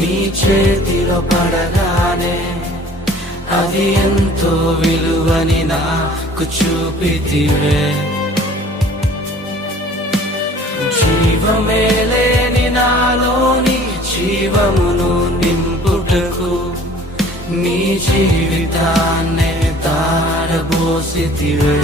నీ చేతిలో పడగానే అది ఎంతో విలువని నాకు చూపితివే. జీవమే లేని నాలోని జీవమును నింపుటకు నీ జీవితాన్నే తారబోసితివే.